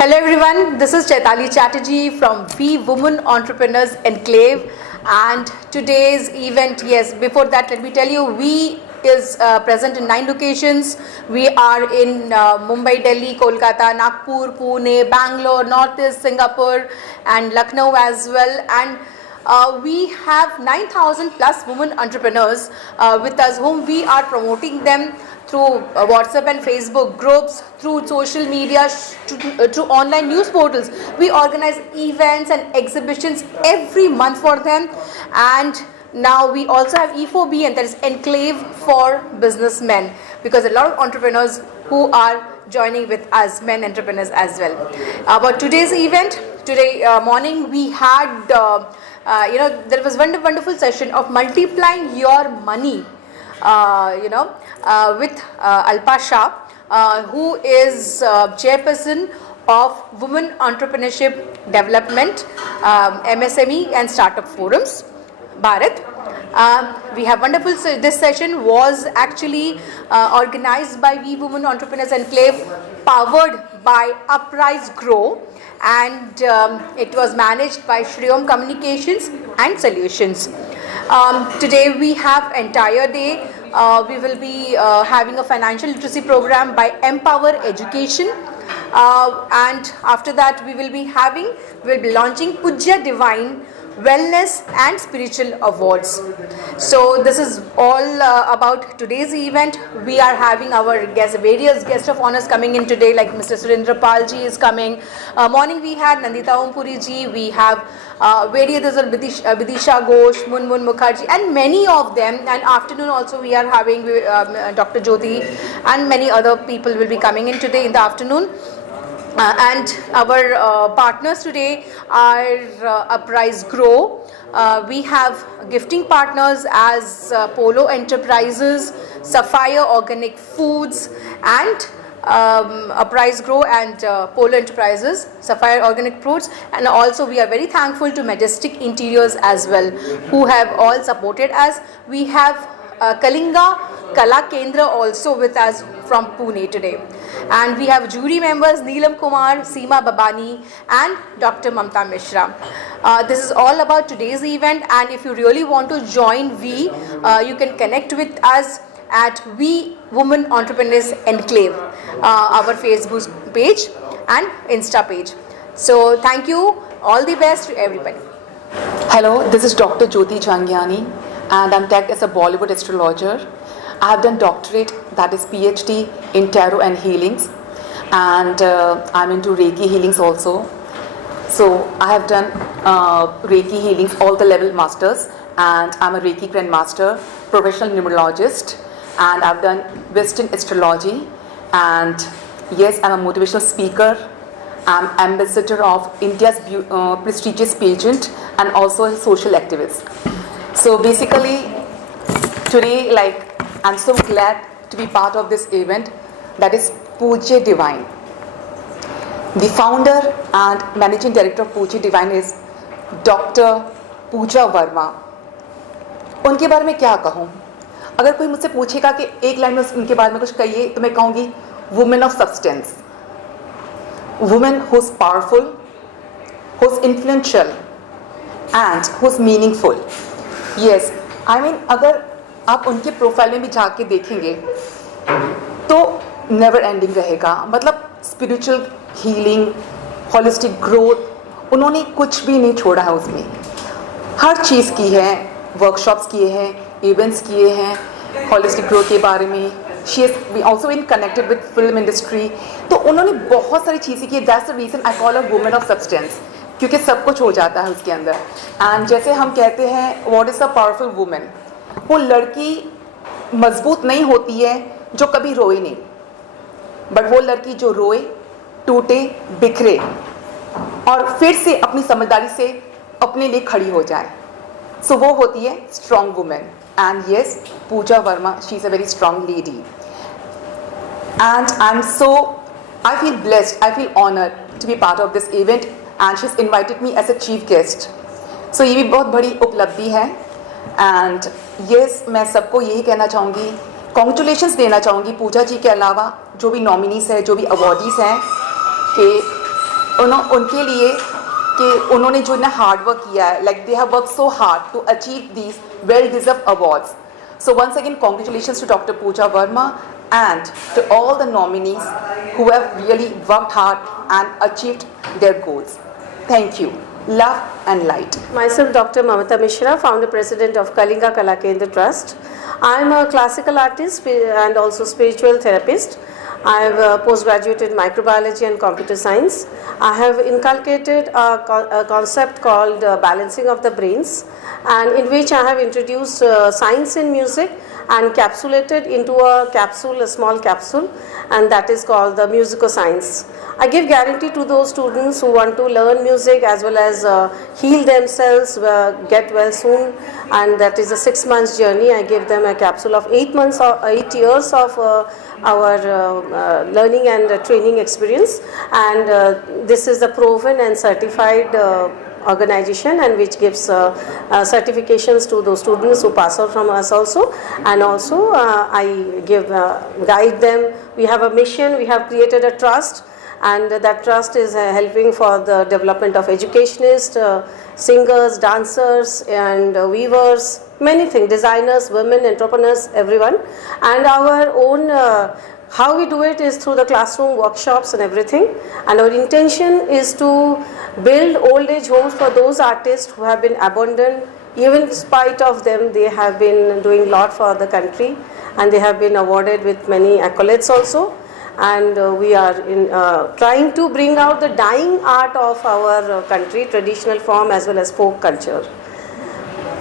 Hello everyone, this is Chaitali Chatterjee from We Women Entrepreneurs Enclave, and today's event, yes, before that let me tell you, We is present in 9 locations. We are in Mumbai, Delhi, Kolkata, Nagpur, Pune, Bangalore, Northeast, Singapore and Lucknow as well, and we have 9,000 plus women entrepreneurs with us, whom we are promoting them through WhatsApp and Facebook groups, through social media, through online news portals. We organize events and exhibitions every month for them, and now we also have E4BN, that is Enclave for Businessmen, because a lot of entrepreneurs who are joining with us, men entrepreneurs as well. About today's event, today morning we had, there was wonderful session of multiplying your money, with Alpa Shah, who is chairperson of Women Entrepreneurship Development, MSME and Startup Forums, Bharat. We have wonderful, this session was actually organized by We Women Entrepreneurs Enclave, powered by Uprise Grow, and it was managed by Shriyom Communications and Solutions. Today we have entire day. We will be having a financial literacy program by Empower Education, and after that we will be launching Pujya Divine Wellness and Spiritual Awards. So this is all about today's event. We are having our various guests of honors coming in today, like Mr. Surendra Pal ji is coming. Morning we had Nandita Ompuri ji, we have various Vidisha Ghosh, Munmun Mukherjee and many of them, and afternoon also we are having Dr. Jyoti and many other people will be coming in today in the afternoon. And our partners today are Uprise Grow. We have gifting partners as Polo Enterprises, Sapphire Organic Foods, and Uprise Grow and Polo Enterprises, Sapphire Organic Foods, and also we are very thankful to Majestic Interiors as well, who have all supported us. We have Kalinga Kala Kendra also with us from Pune today. And we have jury members Neelam Kumar, Seema Babani and Dr. Mamta Mishra. This is all about today's event, and if you really want to join We, you can connect with us at We Women Entrepreneurs Enclave, our Facebook page and Insta page. So thank you, all the best to everybody. Hello, this is Dr. Jyoti Changyani, and I'm tagged as a Bollywood astrologer. I have done doctorate, that is PhD in tarot and healings, and I'm into Reiki healings also. So I have done Reiki healings, all the level masters, and I'm a Reiki grandmaster, professional numerologist, and I've done Western astrology, and yes, I'm a motivational speaker. I'm ambassador of India's prestigious pageant and also a social activist. So basically, today, I'm so glad to be part of this event, that is Pujya Divine. The founder and managing director of Pujya Divine is Dr. Pooja Verma. उनके बारे में क्या कहूँ? अगर कोई मुझसे पूछेगा कि एक लाइन में उनके बारे में कुछ कहिए, तो मैं कहूँगी women of substance, women who's powerful, who's influential, and who's meaningful. Yes, I mean, अगर आप उनके प्रोफाइल में भी जाके देखेंगे तो नेवर एंडिंग रहेगा. मतलब स्पिरिचुअल हीलिंग, होलिस्टिक ग्रोथ, उन्होंने कुछ भी नहीं छोड़ा है उसमें. हर चीज़ की है, वर्कशॉप्स किए हैं, इवेंट्स किए हैं होलिस्टिक ग्रोथ के बारे में. She is also been connected with film industry. तो उन्होंने बहुत सारी चीज़ें की. That's the reason I call a women of substance, क्योंकि सब कुछ हो जाता है उसके अंदर. एंड जैसे हम कहते हैं what is a powerful women, वो लड़की मजबूत नहीं होती है जो कभी रोए नहीं, बट वो लड़की जो रोए, टूटे, बिखरे और फिर से अपनी समझदारी से अपने लिए खड़ी हो जाए. सो वो होती है strong women. And yes, Pooja Verma, she is a very strong lady. And I feel blessed, I feel honoured to be part of this event, and she is invited me as a chief guest. So ये भी बहुत बड़ी उपलब्धि है. And yes, मैं सबको यही कहना चाहूँगी, कॉन्ग्रेचुलेशंस देना चाहूँगी पूजा जी के अलावा जो भी नॉमिनीज हैं, जो भी अवॉर्डीज़ हैं, कि उनके लिए कि उन्होंने जो ना हार्ड वर्क किया है, like they have work so hard to achieve these well deserve awards. So once again, congratulations to Dr. Pooja Verma and to all the nominees who have really worked hard and achieved their goals. Thank you. Love and light. Myself, Dr. Mamata Mishra, founder president of Kalinga Kala Kendra Trust. I am a classical artist and also spiritual therapist. I have postgraduate in microbiology and computer science. I have inculcated a concept called balancing of the brains, and in which I have introduced science in music and encapsulated into a capsule, a small capsule, and that is called the Musicoscience. I give guarantee to those students who want to learn music as well as heal themselves, get well soon, and that is a 6 months journey. I give them a capsule of 8 months or 8 years of our learning and training experience, and this is a proven and certified organization, and which gives certifications to those students who pass out from us also, and also I give guide them. We have a mission, we have created a trust, and that trust is helping for the development of educationists, singers, dancers, and weavers, many things, designers, women, entrepreneurs, everyone. And our own how we do it is through the classroom workshops and everything, and our intention is to build old age homes for those artists who have been abandoned. Even in spite of them, they have been doing a lot for the country, and they have been awarded with many accolades also. And we are trying to bring out the dying art of our country, traditional form as well as folk culture.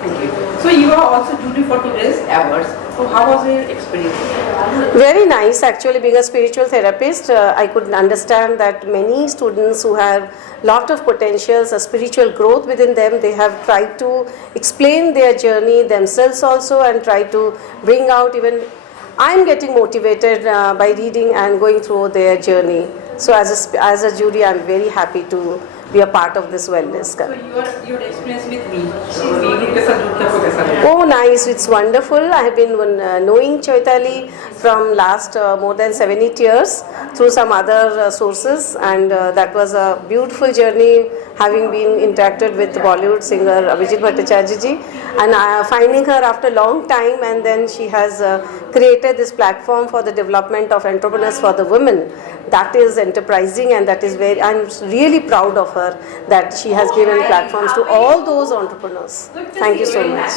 Thank you. So you are also jury for today's awards. So how was your experience? Very nice. Actually, being a spiritual therapist, I could understand that many students who have lot of potentials, a spiritual growth within them, they have tried to explain their journey themselves also, and try to bring out. Even I am getting motivated by reading and going through their journey. So as a jury, I am very happy to be a part of this wellness. So your experience with me. So we will कैसा जुड़ता है कैसा नहीं? Oh, nice. It's wonderful. I have been knowing Chaitali from last more than 7-8 years through some other sources, and that was a beautiful journey, having been interacted with Bollywood singer Abhijit Bhattacharya ji, and finding her after a long time, and then she has created this platform for the development of entrepreneurs for the women. That is enterprising, and that is very, I'm really proud of her that she has given platforms to all those entrepreneurs. Thank you so much.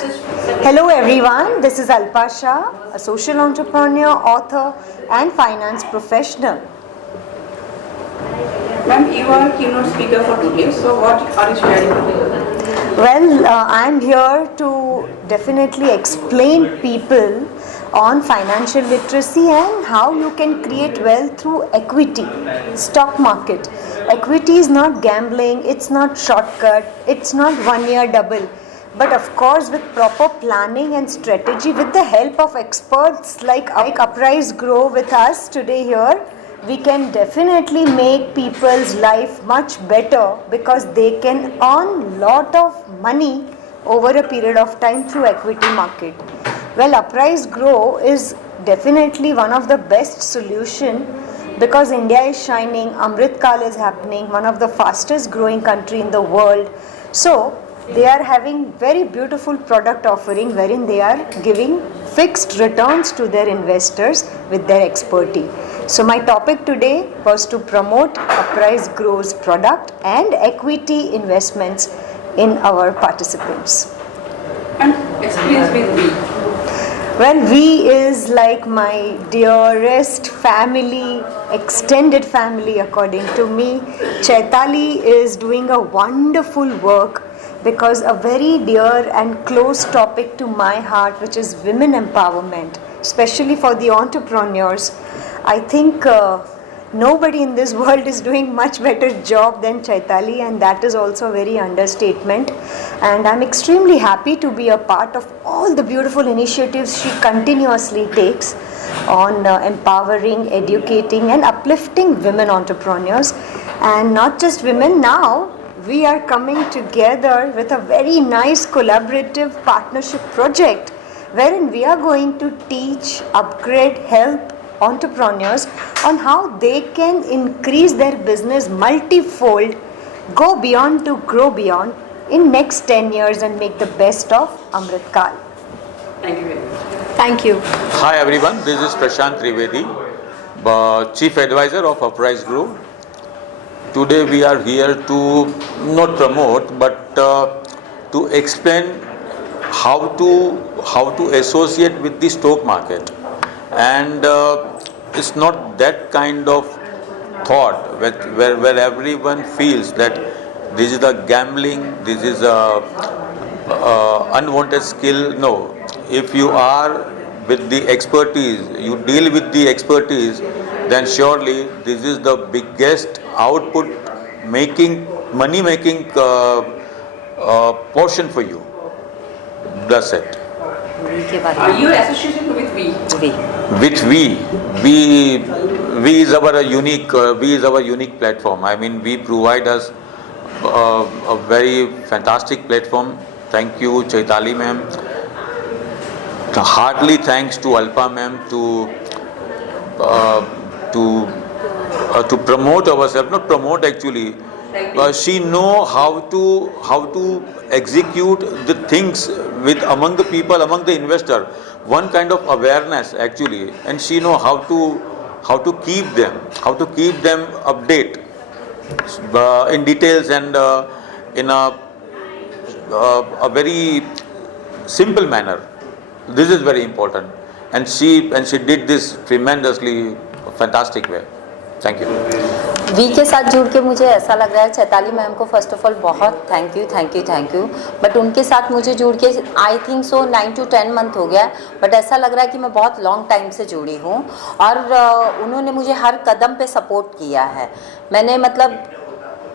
Hello everyone, this is Alpa Shah, a social entrepreneur, author and finance professional. Ma'am, you are keynote speaker for today. So what are you sharing today? Well, I am here to definitely explain people on financial literacy and how you can create wealth through equity, stock market. Equity is not gambling, it's not shortcut, it's not 1 year double. But of course, with proper planning and strategy, with the help of experts like Uprise Grow with us today here, we can definitely make people's life much better, because they can earn lot of money over a period of time through equity market. Well, Uprise Grow is definitely one of the best solution, because India is shining, Amrit Kal is happening, one of the fastest growing country in the world. So they are having very beautiful product offering, wherein they are giving fixed returns to their investors with their expertise. So my topic today was to promote Uprise Grow's product and equity investments in our participants. And experience with me. Well, we is like my dearest family, extended family according to me. Chaitali is doing a wonderful work, because a very dear and close topic to my heart, which is women empowerment, especially for the entrepreneurs. I think nobody in this world is doing much better job than Chaitali, and that is also a very understatement. And I'm extremely happy to be a part of all the beautiful initiatives she continuously takes on empowering, educating and uplifting women entrepreneurs. And not just women, now we are coming together with a very nice collaborative partnership project, wherein we are going to teach, upgrade, help entrepreneurs on how they can increase their business multifold, go beyond to grow beyond in next 10 years and make the best of Amrit Kal. Thank you very much. Thank you. Hi everyone, this is Prashant Trivedi, Chief Advisor of Uprise Group. Today we are here to not promote but to explain how to associate with the stock market, and it's not that kind of thought where everyone feels that this is a gambling, this is a unwanted skill. No, if you are with the expertise, you deal with the expertise, then surely this is the biggest output making, money making portion for you. That's it. Your association with we. With we is our unique platform. I mean, we provide us a very fantastic platform. Thank you, Chaitali ma'am. Heartily thanks to Alpa ma'am to promote ourselves. Not promote actually. She know how to execute the things with among the people, among the investor. One kind of awareness actually, and she know how to keep them update in details and in a very simple manner. This is very important, and she did this tremendously fantastic way. Thank you. वी के साथ जुड़ के मुझे ऐसा लग रहा है, चैताली मैम को फर्स्ट ऑफ ऑल बहुत थैंक यू, बट उनके साथ मुझे जुड़ के I think so 9 to 10 month हो गया, बट ऐसा लग रहा है कि मैं बहुत लॉन्ग टाइम से जुड़ी हूँ और उन्होंने मुझे हर कदम पे सपोर्ट किया है. मैंने मतलब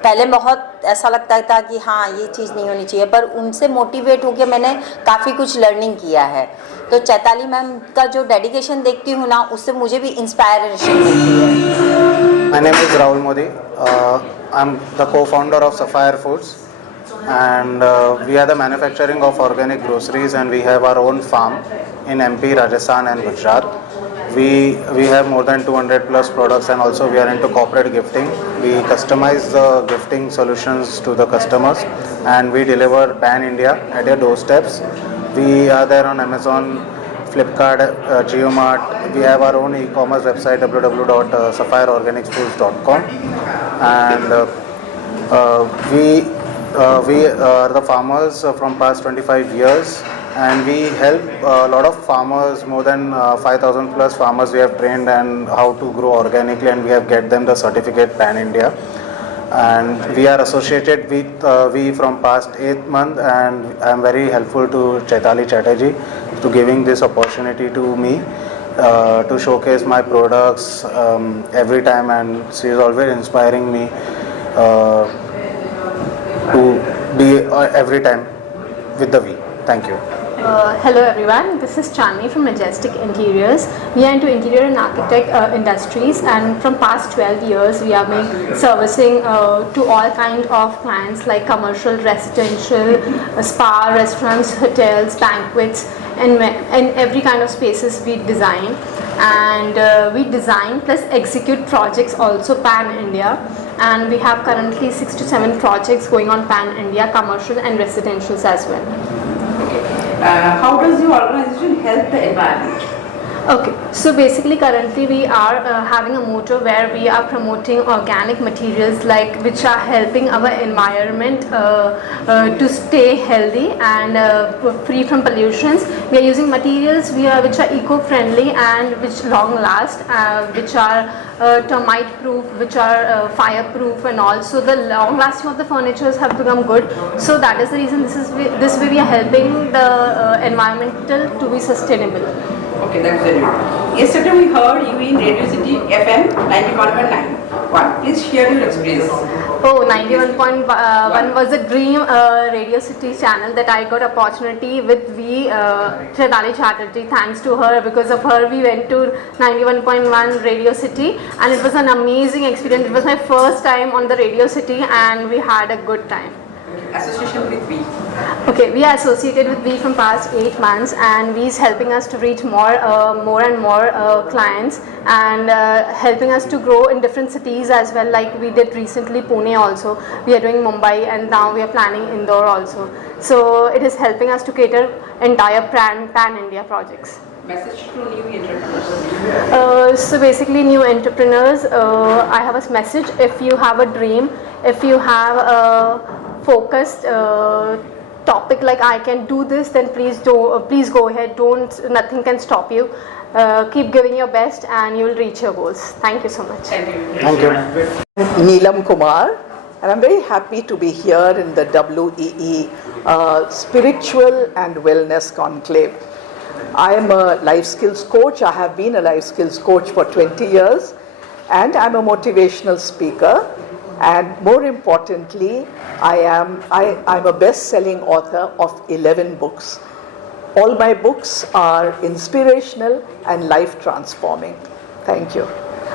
पहले बहुत ऐसा लगता था कि हाँ ये चीज़ नहीं होनी चाहिए, पर उनसे मोटिवेट होकर मैंने काफ़ी कुछ लर्निंग किया है. तो चैताली मैम का जो डेडिकेशन देखती हूँ ना, उससे मुझे भी इंस्पायरेशन मिलती है. My name is Rahul Modi. I'm the co-founder of Sapphire Foods, and we are the manufacturing of organic groceries, and we have our own farm in MP, Rajasthan and Gujarat. We have more than 200 plus products, and also we are into corporate gifting. We customize the gifting solutions to the customers, and we deliver pan-India at your doorsteps. We are there on Amazon, Flipkart, JioMart. We have our own e-commerce website www.sapphireorganicsfoods.com, and we are the farmers from past 25 years, and we help a lot of farmers, more than 5,000 plus farmers we have trained and how to grow organically, and we have get them the certificate Pan India. And we are associated with we from past 8 months, and I am very helpful to Chaitali Chatterjee to giving this opportunity to me to showcase my products every time, and she is always inspiring me to be every time with the V. Thank you. Hello everyone, this is Chandni from Majestic Interiors. We are into interior and architect industries, and from past 12 years we have been servicing to all kind of clients like commercial, residential, spa, restaurants, hotels, banquets, and every kind of spaces we design. And we design plus execute projects also pan-India, and we have currently 6 to 7 projects going on pan-India, commercial and residentials as well. How does your organization help the environment? Okay, so basically currently we are having a motto where we are promoting organic materials like which are helping our environment to stay healthy and free from pollutions. We are using materials which are eco-friendly and which long last, which are termite proof, which are fireproof, and also the long lasting of the furnitures have become good. So that is the reason this way we are helping the environmental to be sustainable. Okay, that's very good. Yesterday we heard you in Radio City FM 91.9. Please share your experience. Oh, 91.1 was a dream Radio City channel that I got opportunity with Chaitali Chatterjee. Thanks to her, because of her we went to 91.1 Radio City, and it was an amazing experience. It was my first time on the Radio City, and we had a good time. Association with we. Okay, we are associated with V from past 8 months, and V is helping us to reach more and more clients, and helping us to grow in different cities as well. Like we did recently Pune also. We are doing Mumbai, and now we are planning Indore also. So it is helping us to cater entire pan India projects. Message to new entrepreneurs. So basically, new entrepreneurs, I have a message. If you have a dream, if you have a focused topic like I can do this, then please go ahead. Nothing can stop you. Keep giving your best, and you will reach your goals. Thank you so much. Thank you. Thank you. Neelam Kumar, and I'm very happy to be here in the WEE Spiritual and Wellness Conclave. I am a life skills coach. I have been a life skills coach for 20 years, and I'm a motivational speaker. And more importantly, I'm a best-selling author of 11 books. All my books are inspirational and life-transforming. Thank you.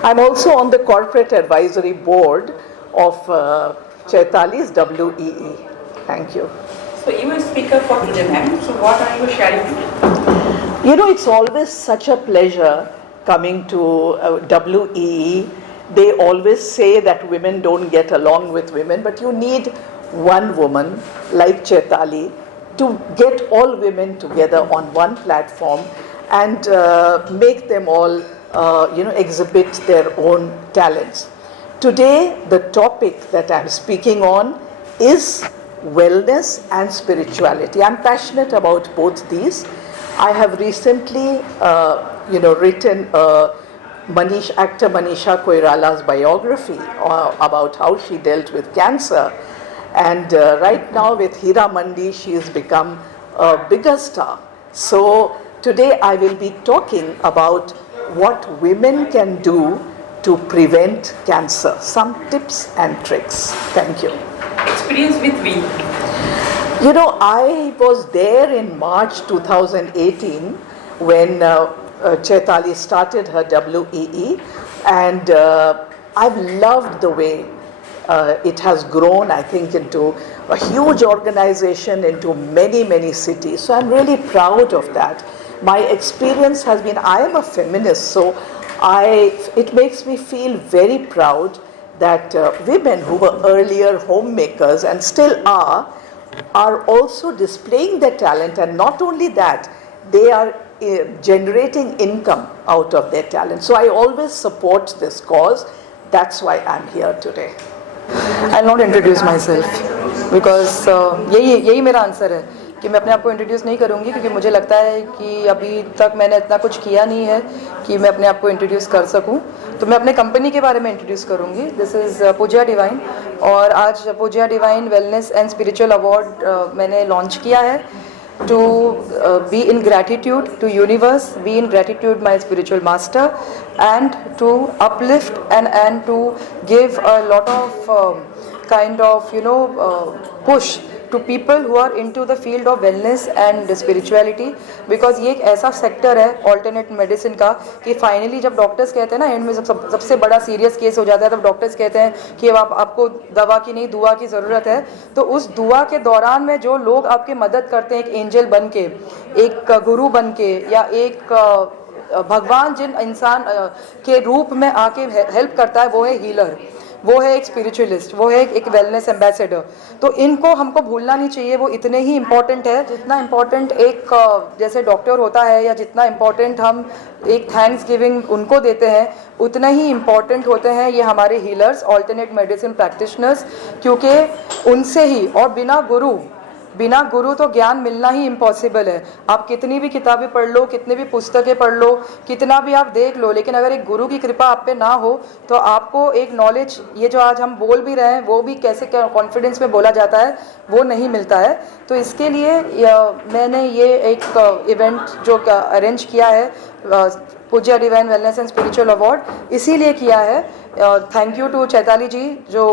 I'm also on the corporate advisory board of Chaitali's WEE. Thank you. So you are a speaker for today, ma'am. So what are you sharing today? You know, it's always such a pleasure coming to WEE. They always say that women don't get along with women, but you need one woman like Chaitali to get all women together on one platform and make them all, exhibit their own talents. Today, the topic that I'm speaking on is wellness and spirituality. I'm passionate about both these. I have recently, written actor Manisha Koirala's biography about how she dealt with cancer. And right now with Hira Mandi, she has become a bigger star. So today I will be talking about what women can do to prevent cancer. Some tips and tricks. Thank you. Experience with we. You know, I was there in March 2018 when Chaitali started her WEE, and I've loved the way it has grown, I think, into a huge organization, into many, many cities. So I'm really proud of that. My experience has been, I am a feminist, so it makes me feel very proud that women who were earlier homemakers and still are also displaying their talent, and not only that, they are generating income out of their talent. So I always support this cause. That's why I'm here today. I'll not introduce myself because यही मेरा answer है कि मैं अपने आप को introduce नहीं करूँगी, क्योंकि मुझे लगता है कि अभी तक मैंने इतना कुछ किया नहीं है कि मैं अपने आप को इंट्रोड्यूस कर सकूँ. तो मैं अपने कंपनी के बारे में इंट्रोड्यूस करूँगी. दिस इज़ पूजा डिवाइन, और आज Pooja divine wellness and spiritual award मैंने लॉन्च किया है to be in gratitude to universe, be in gratitude my spiritual master, and to uplift and to give a lot of push to people who are into the field of wellness and spirituality, because ये एक ऐसा sector है alternate medicine का कि finally जब doctors कहते हैं ना, एंड में सबसे बड़ा सीरियस केस हो जाता है, तब डॉक्टर्स कहते हैं कि अब आपको दवा की नहीं दुआ की ज़रूरत है. तो उस दुआ के दौरान में जो लोग आपकी मदद करते हैं, एक एंजल बन के, एक गुरु बन के, या एक भगवान जिन इंसान के रूप में आके हेल्प करता है, वो है हीलर, वो है एक स्पिरिचुअलिस्ट, वो है एक वेलनेस एम्बेसडर. तो इनको हमको भूलना नहीं चाहिए. वो इतने ही इम्पॉर्टेंट है जितना इम्पॉर्टेंट एक जैसे डॉक्टर होता है, या जितना इम्पॉर्टेंट हम एक थैंक्स गिविंग उनको देते हैं, उतना ही इम्पॉर्टेंट होते हैं ये हमारे हीलर्स, ऑल्टरनेट मेडिसिन प्रैक्टिशनर्स, क्योंकि उनसे ही, और बिना गुरु तो ज्ञान मिलना ही इम्पॉसिबल है. आप कितनी भी किताबें पढ़ लो, कितनी भी पुस्तकें पढ़ लो, कितना भी आप देख लो, लेकिन अगर एक गुरु की कृपा आप पे ना हो तो आपको एक नॉलेज, ये जो आज हम बोल भी रहे हैं वो भी कैसे कॉन्फिडेंस में बोला जाता है, वो नहीं मिलता है. तो इसके लिए मैंने ये एक इवेंट जो अरेंज किया है, Pooja divine wellness and spiritual award, इसीलिए किया है. Thank you to Chaitali ji, जो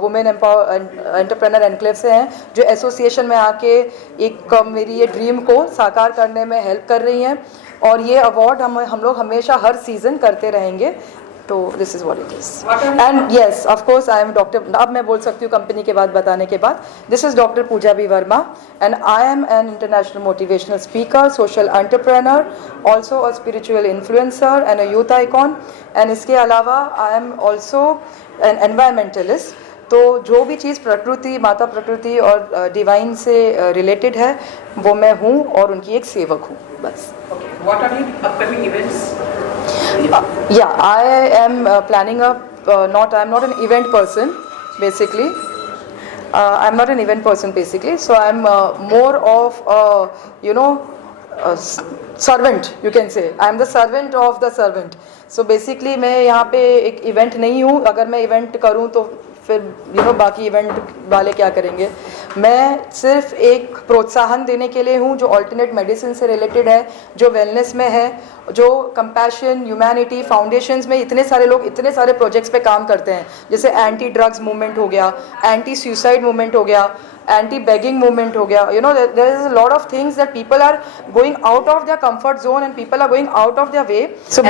वुमेन एंटरप्रेन्योर एनक्लेव से हैं, जो एसोसिएशन में आके एक मेरी ये ड्रीम को साकार करने में हेल्प कर रही हैं. और ये अवार्ड हम लोग हमेशा हर सीज़न करते रहेंगे. तो this is what it is What are- and yes of course I am doctor, अब मैं बोल सकती हूँ कंपनी के बाद बताने के बाद, this is doctor Pooja B Verma and I am an international motivational speaker, social entrepreneur, also a spiritual influencer and a youth icon, and इसके अलावा I am also an environmentalist. तो जो भी चीज़ प्रकृति, माता प्रकृति और डिवाइन से रिलेटेड है वो मैं हूँ और उनकी एक सेवक हूँ, बस। Okay. What are your upcoming events? Yeah, I am planning a I'm not an event person basically. I'm not an event person basically, so I'm more of a servant, you can say. I'm the servant of the servant. So basically मैं यहाँ पे एक event नहीं हूँ, अगर मैं event करूँ तो फिर बाकी इवेंट वाले क्या करेंगे। मैं सिर्फ एक प्रोत्साहन देने के लिए हूँ जो ऑल्टरनेट मेडिसिन से रिलेटेड है, जो वेलनेस में है, जो कंपैशन, ह्यूमैनिटी फाउंडेशंस में इतने सारे लोग इतने सारे प्रोजेक्ट्स पे काम करते हैं, जैसे एंटी ड्रग्स मूवमेंट हो गया, एंटी सुसाइड मूवमेंट हो गया, एंटी बेगिंग मूवमेंट हो गया, there is a lot of things that people are going out of their comfort zone and people are going out of their way. So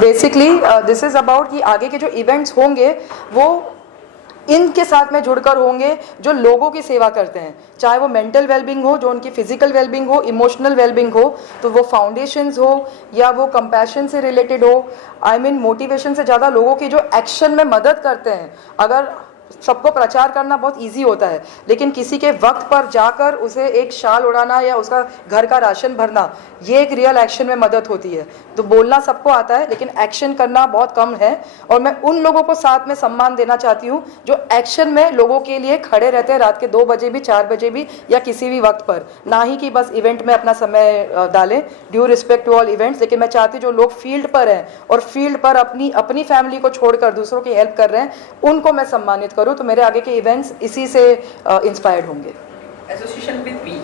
basically this is about कि आगे के जो events होंगे वो इनके साथ में जुड़कर होंगे जो लोगों की सेवा करते हैं, चाहे वो मेंटल वेलबींग हो, जो उनकी फिजिकल वेलबींग हो, इमोशनल वेलबींग हो, तो वो फाउंडेशंस हो या वो कंपैशन से रिलेटेड हो। आई मीन मोटिवेशन से ज़्यादा लोगों की जो एक्शन में मदद करते हैं। अगर सबको प्रचार करना बहुत इजी होता है, लेकिन किसी के वक्त पर जाकर उसे एक शाल उड़ाना या उसका घर का राशन भरना, ये एक रियल एक्शन में मदद होती है। तो बोलना सबको आता है लेकिन एक्शन करना बहुत कम है, और मैं उन लोगों को साथ में सम्मान देना चाहती हूँ जो एक्शन में लोगों के लिए खड़े रहते हैं, रात के 2 बजे भी, 4 बजे भी, या किसी भी वक्त पर, ना ही कि बस इवेंट में अपना समय डालें। Due respect to all events, लेकिन मैं चाहती हूँ जो लोग फील्ड पर हैं और फील्ड पर अपनी फैमिली को छोड़कर दूसरों की हेल्प कर रहे हैं, उनको मैं सम्मानित करूँ। तो मेरे आगे के इवेंट्स इसी से इंस्पायर्ड होंगे। Association with we.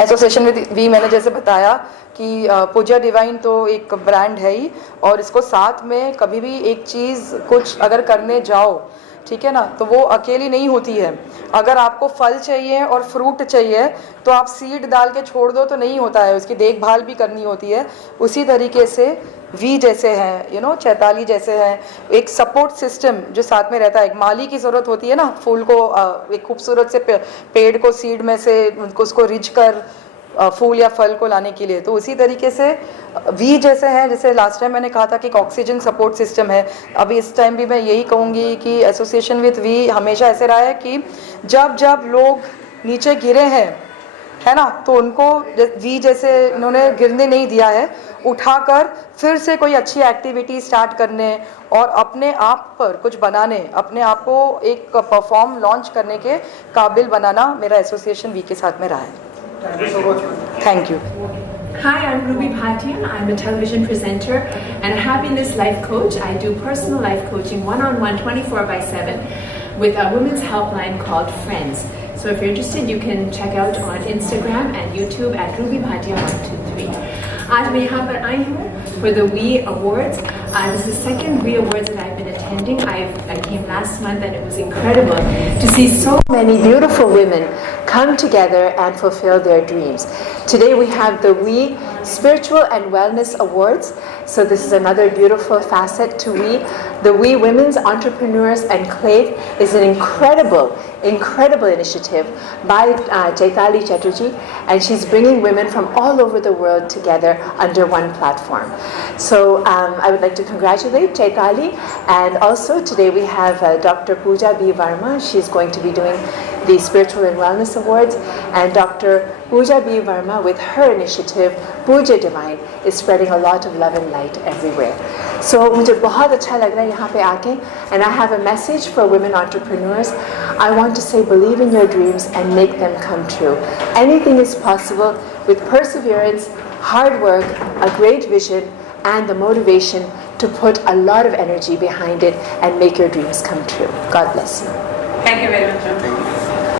Association with we, मैंने जैसे बताया कि पूजा डिवाइन तो एक ब्रांड है ही, और इसको साथ में कभी भी एक चीज़ कुछ अगर करने जाओ, ठीक है ना, तो वो अकेली नहीं होती है। अगर आपको फल चाहिए और फ्रूट चाहिए तो आप सीड डाल के छोड़ दो तो नहीं होता है, उसकी देखभाल भी करनी होती है। उसी तरीके से वी जैसे हैं, चैताली जैसे हैं, एक सपोर्ट सिस्टम जो साथ में रहता है। एक माली की ज़रूरत होती है ना, फूल को एक खूबसूरत से पेड़ को सीड में से उसको रिज कर फूल या फल को लाने के लिए, तो उसी तरीके से वी जैसे हैं। जैसे लास्ट टाइम मैंने कहा था कि एक ऑक्सीजन सपोर्ट सिस्टम है, अभी इस टाइम भी मैं यही कहूँगी कि एसोसिएशन विद वी हमेशा ऐसे रहा है कि जब जब लोग नीचे गिरे हैं, है ना, तो उनको वी जैसे इन्होंने गिरने नहीं दिया है, उठाकर फिर से कोई अच्छी एक्टिविटी स्टार्ट करने और अपने आप पर कुछ बनाने, अपने आप को एक परफॉर्म लॉन्च करने के काबिल बनाना मेरा एसोसिएशन वी के साथ में रहा है। Thank you. Hi, I'm Ruby Bhatia. I'm a television presenter and a happiness life coach. I do personal life coaching one-on-one 24/7 with a women's helpline called Friends. So if you're interested, you can check out on Instagram and YouTube at Ruby Bhatia 123. आज मैं यहाँ पर आई हूँ for the We Awards. This is the second We Awards that I've been attending. I came last month and it was incredible to see so many beautiful women come together and fulfill their dreams. Today we have the We Spiritual and Wellness Awards. So this is another beautiful facet to We. The We Women's Entrepreneurs Enclave is an incredible initiative by Chaitali Chatterjee, and she's bringing women from all over the world together under one platform. So I would like to congratulate Chaitali, and also today we have Dr. Pooja B. Varma. She's going to be doing the Spiritual and Wellness Awards, and Dr. Pooja B. Varma with her initiative Pooja Divine is spreading a lot of love and light everywhere. So मुझे बहुत अच्छा लग रहा है यहाँ पे आके, and I have a message for women entrepreneurs. I want to say believe in your dreams and make them come true. Anything is possible with perseverance, hard work, a great vision, and the motivation to put a lot of energy behind it and make your dreams come true. God bless you. Thank you very much.